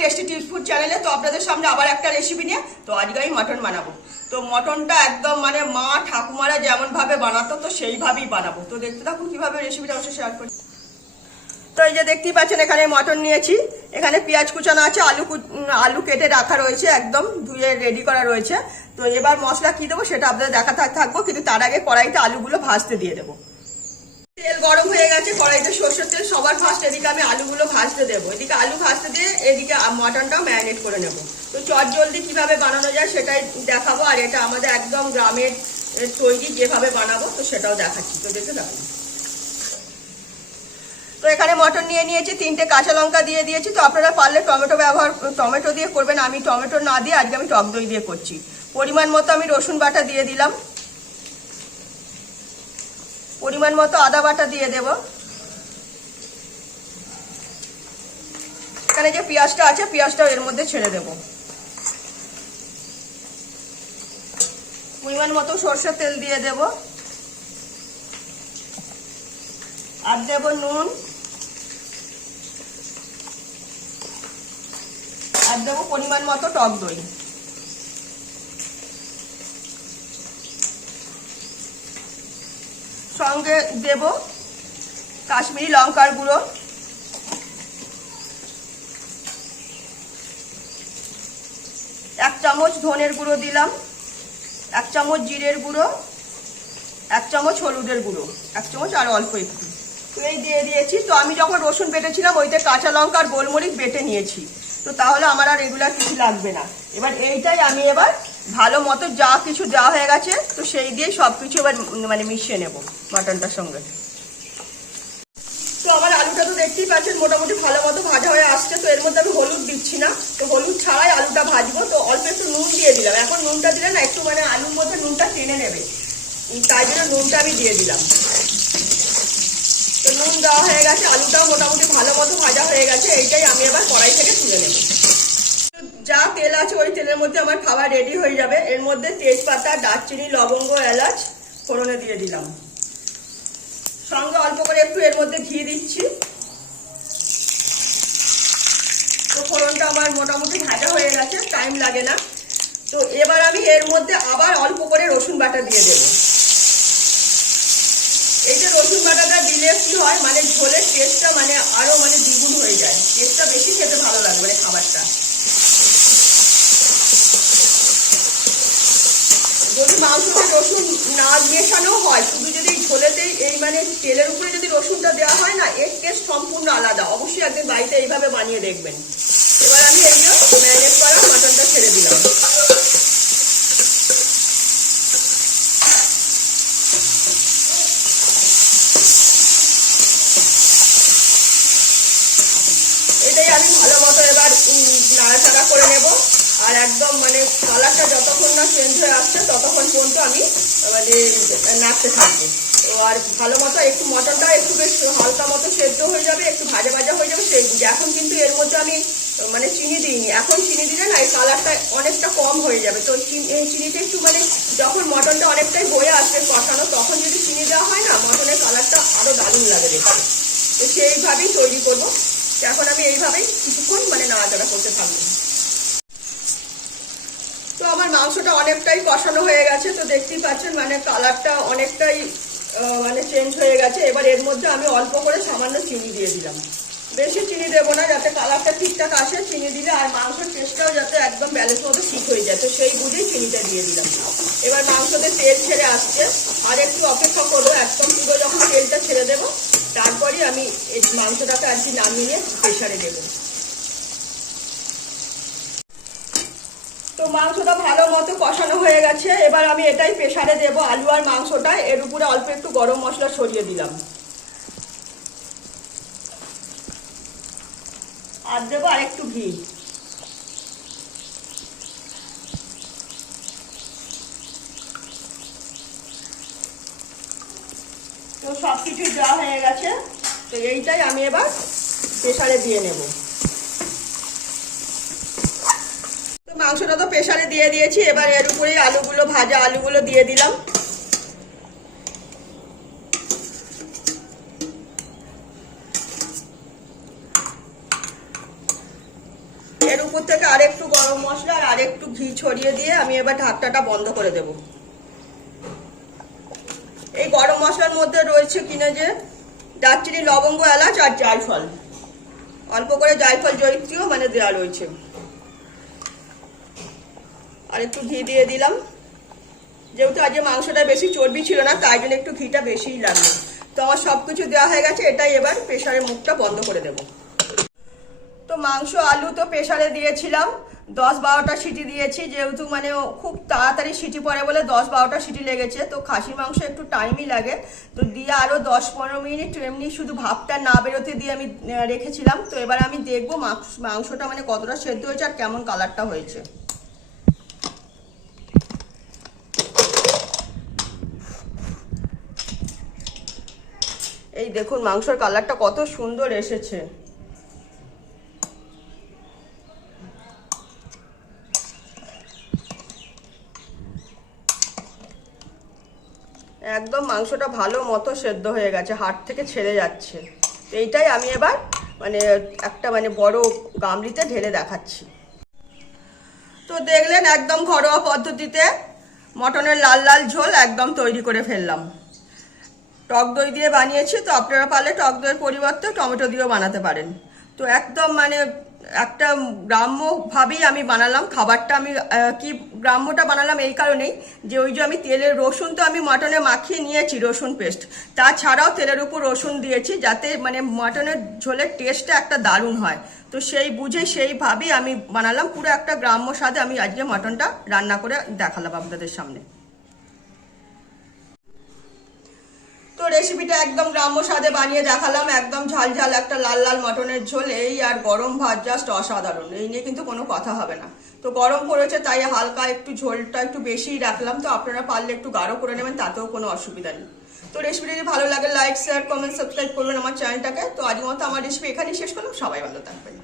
Tasty tips food চ্যানেলে তো আপনাদের সামনে আবার একটা রেসিপি নিয়ে, তো আজকে আমি মটন বানাবো। তো মটনটা একদম মানে মা ঠাকুমারা যেমন ভাবে বানাতো, তো সেইভাবেই বানাবো। তো দেখতে থাকুন কীভাবে রেসিপিটা অবশ্যই শেয়ার করি। তো এই যে দেখতেই পাচ্ছেন, এখানে মটন নিয়েছি। এখানে পেঁয়াজ কুচানো আছে, আলু আলু কেটে রাখা রয়েছে, একদম ধুয়ে রেডি করা রয়েছে। তো এবার মশলা কি দেবো সেটা আপনাদের দেখা থাক- থাকব, কিন্তু তার আগে কড়াইতে আলুগুলো ভাজতে দিয়ে দেবো। তেল গরম হয়ে গেছে, কড়াইতে সর্ষের তেল ফার্স্ট এদিকে আমি আলুগুলো ভাজতে দেবো। এদিকে আলু ভাজতে দিয়ে এদিকে মটনটাও ম্যারিনেট করে নেব। তো চট জলদি কীভাবে বানানো যায় সেটাই দেখাবো, আর এটা আমাদের একদম গ্রামের তৈরি যেভাবে বানাবো, তো সেটাও দেখাচ্ছি। তো দেখে দেখো তো এখানে মটন নিয়ে নিয়েছি, তিনটে কাঁচা লঙ্কা দিয়ে দিয়েছি। তো আপনারা পারলে টমেটো ব্যবহার, টমেটো দিয়ে করবেন। আমি টমেটো না দিয়ে আজকে আমি টক দই দিয়ে করছি। পরিমাণ মতো আমি রসুন বাটা দিয়ে দিলাম। পরিমাণ মতো আদা বাটা দিয়ে দেব। এখানে যে পেঁয়াজটা আছে, পেঁয়াজটাও এর মধ্যে ছেড়ে দেব। পরিমাণ মতো সর্ষের তেল দিয়ে দেব। আর দেব নুন। আর দেবো পরিমাণ মতো টক দই। সঙ্গে দেব কাশ্মীরি লঙ্কার গুঁড়ো এক চামচ ধনের গুঁড়ো দিলাম, এক চামচ জিরের গুঁড়ো, এক চামচ হলুদের গুঁড়ো, এক চামচ আর অল্প একটু। এই দিয়ে দিয়েছি। তো আমি যখন রসুন বেটেছিলাম, ওইতে কাঁচা লঙ্কা আর গোলমরিচ বেটে নিয়েছি। তো তাহলে আমার আর রেগুলার কিছু লাগবে না। এবার এইটাই আমি এবার ভালো মতো যা কিছু দেওয়া হয়ে গেছে, তো সেই দিয়ে সব কিছু এবার মানে মিশিয়ে নেব মাটনটার সঙ্গে। তো আমার আলুটা তো দেখতেই পাচ্ছেন, মোটামুটি ভালো মতো ভাজা হয়ে আসছে। তো এর মধ্যে আমি হলুদ দিচ্ছি না। তো হলুদ ছাড়াই আলুটা তো অল্প একটু নুন দিয়ে দিলাম। এখন নুনটা দিলে না একটু মানে আলুর মধ্যে নুনটা টেনে নেবে। তাই জন্য নুনটা আমি দিয়ে দিলাম। তো নুন দেওয়া হয়ে গেছে, আলুটাও মোটামুটি ভালো মতো ভাজা হয়ে গেছে, এইটাই আমি আবার কড়াই থেকে তুলে নেব। যা তেল আছে ওই তেলের মধ্যে আমার খাবার রেডি হয়ে যাবে। এর মধ্যে তেজপাতা, দারচিনি, লবঙ্গ, এলাচ ফোড়নে দিয়ে দিলাম। সঙ্গে অল্প করে একটু এর মধ্যে ঘি দিচ্ছি। তো ফোড়নটা আমার মোটামুটি ভাজা হয়ে গেছে টাইম লাগে না। তো এবার আমি এর মধ্যে আবার অল্প করে রসুন বাটা দিয়ে দেবো। এই যে রসুন বাটাটা দিলে কি হয় মানে ঝোলের টেস্টটা মানে আরও মানে দ্বিগুণ হয়ে যায়। টেস্টটা বেশি খেতে ভালো লাগে মানে খাবারটা। যদি মাংসতে রসুন না মেশানো হয়, শুধু যদি ঝোলেতেই এই মানে তেলের উপরে যদি রসুনটা দেওয়া হয় না, এর টেস্ট সম্পূর্ণ আলাদা। অবশ্যই একদিন বাড়িতে এইভাবে বানিয়ে দেখবেন। এবার আমি এই যে ম্যারিনেট করা মাটনটা ছেড়ে দিলাম এটাই আমি ভালো মতো এবার নাড়াচাড়া করে নেব। আর একদম মানে কালারটা যতক্ষণ না চেঞ্জ হয়ে আসছে, ততক্ষণ পর্যন্ত আমি মানে নাড়তে থাকব। তো আর ভালো মতো একটু মটনটা একটু বেশ হালকা মতো সেদ্ধ হয়ে যাবে, একটু ভাজা ভাজা হয়ে যাবে, সেই এখন কিন্তু এর মধ্যে আমি মানে চিনি দিইনি। এখন চিনি দিলে না এই কালারটা অনেকটা কম হয়ে যাবে। তো এই চিনিটা একটু মানে যখন মটনটা অনেকটাই হয়ে আসবে কষানো, তখন যদি চিনি দেওয়া হয় না, মটনের কালারটা আরও দারুণ লাগে দেখতে। তো সেইভাবেই তৈরি করব। এখন আমি এইভাবেই কিছুক্ষণ মানে নাড়াচাড়া করতে থাকব। তো আমার মাংসটা অনেকটাই কষানো হয়ে গেছে, তো দেখতেই পাচ্ছেন মানে কালারটা অনেকটাই মানে চেঞ্জ হয়ে গেছে। এবার এর মধ্যে আমি অল্প করে সামান্য চিনি দিয়ে দিলাম। বেশি চিনি দেবো না, যাতে কালারটা ঠিকঠাক আসে, চিনি দিলে আর মাংসের টেস্টটাও যাতে একদম ব্যালেন্স মতো ঠিক হয়ে যায়। তো সেই বুঝেই চিনিটা দিয়ে দিলাম। এবার মাংসতে তেল ছেড়ে আসছে। আর একটু অপেক্ষা করব, একদম পুরো যখন তেলটা ছেড়ে দেবো তারপরে আমি এই মাংসটাকে আর কি নামিয়ে প্রেশারে দেব। তো মাংসটা ভালো মতো কষানো হয়ে গেছে। এবার আমি এটাই প্রেশারে দেব আলু আর মাংসটা। এর উপরে অল্প একটু গরম মশলা সরিয়ে দিলাম। আর দেবো আর একটু ঘি। সব দেওয়া হয়ে গেছে। তো এইটাই আমি এবার প্রেসারে দিয়ে নেব। তো মাংসটা তো প্রেশারে দিয়ে দিয়েছি, এবার এর উপরে আলুগুলো, ভাজা আলুগুলো দিয়ে দিলাম। এর উপর থেকে আরেকটু গরম মশলা আর আরেকটু ঘি ছড়িয়ে দিয়ে আমি এবার ঢাকটাটা বন্ধ করে দেব। গরম মশলার মধ্যে রয়েছে কিনে যে দারচিনি লবঙ্গ এলাচ আর জায়ফল। অল্প করে জায়ফল জৈত্রীয় মানে দেওয়া রয়েছে। আর একটু ঘি দিয়ে দিলাম। যেহেতু আজকে মাংসটা বেশি চর্বি ছিল না, তাই জন্য একটু ঘিটা বেশিই লাগল। তো আমার সব কিছু দেওয়া হয়ে গেছে, এটাই এবার প্রেশারের মুখটা বন্ধ করে দেব। তো মাংস, আলু তো প্রেশারে দিয়েছিলাম। দশ বারোটা সিটি দিয়েছি, যেহেতু মানে খুব তাড়াতাড়ি সিটি পড়ে বলে দশ বারোটা সিটি লেগেছে, তো খাসির মাংস একটু টাইমই লাগে। তো দিয়ে আরও দশ পনেরো মিনিট এমনি শুধু ভাবটা না বেরোতে দিয়ে আমি রেখেছিলাম। তো এবার আমি দেখব মাংস- মাংসটা মানে কতটা সেদ্ধ হয়েছে আর কেমন কালারটা হয়েছে। এই দেখুন মাংসর কালারটা কত সুন্দর এসেছে। একদম মাংসটা ভালো মতো সেদ্ধ হয়ে গেছে, হাট থেকে ছেড়ে যাচ্ছে। এইটাই আমি এবার মানে একটা মানে বড় গামলিতে ঢেলে দেখাচ্ছি। তো দেখলেন একদম ঘরোয়া পদ্ধতিতে মটনের লাল লাল ঝোল একদম তৈরি করে ফেললাম। টক দই দিয়ে বানিয়েছি, তো আপনারা পারলে টক দইয়ের পরিবর্তে টমেটো দিয়েও বানাতে পারেন। তো একদম মানে একটা গ্রাম্যভাবেই আমি বানালাম, খাবারটা আমি কি গ্রাম্যটা বানালাম এই কারণেই, যে ওই যে আমি তেলের রসুন তো আমি মাটনে মাখিয়ে নিয়েছি রসুন পেস্ট। তাছাড়াও তেলের উপর রসুন দিয়েছি যাতে মানে মাটনের ঝোলের টেস্টটা একটা দারুণ হয়। তো সেই বুঝে সেইভাবেই আমি বানালাম, পুরো একটা গ্রাম্য স্বাদে আমি আজকে মাটনটা রান্না করে দেখালাম আপনাদের সামনে। রেসিপিটা একদম গ্রাম্য স্বাদে বানিয়ে দেখালাম। একদম ঝাল ঝাল একটা লাল লাল মটনের ঝোল। এই আর গরম ভাত জাস্ট অসাধারণ। এই নিয়ে কিন্তু কোনো কথা হবে না। তো গরম পড়েছে, তাই হালকা একটু ঝোলটা একটু বেশিই রাখলাম। তো আপনারা পারলে একটু গাঢ় করে নেবেন, তাতেও কোনো অসুবিধা নেই। তো রেসিপিটা যদি ভালো লাগে লাইক শেয়ার কমেন্ট সাবস্ক্রাইব করবেন আমার চ্যানেলটাকে তো আজকের মতো আমার রেসিপি এখানেই শেষ করলাম। সবাই ভালো থাকবেন।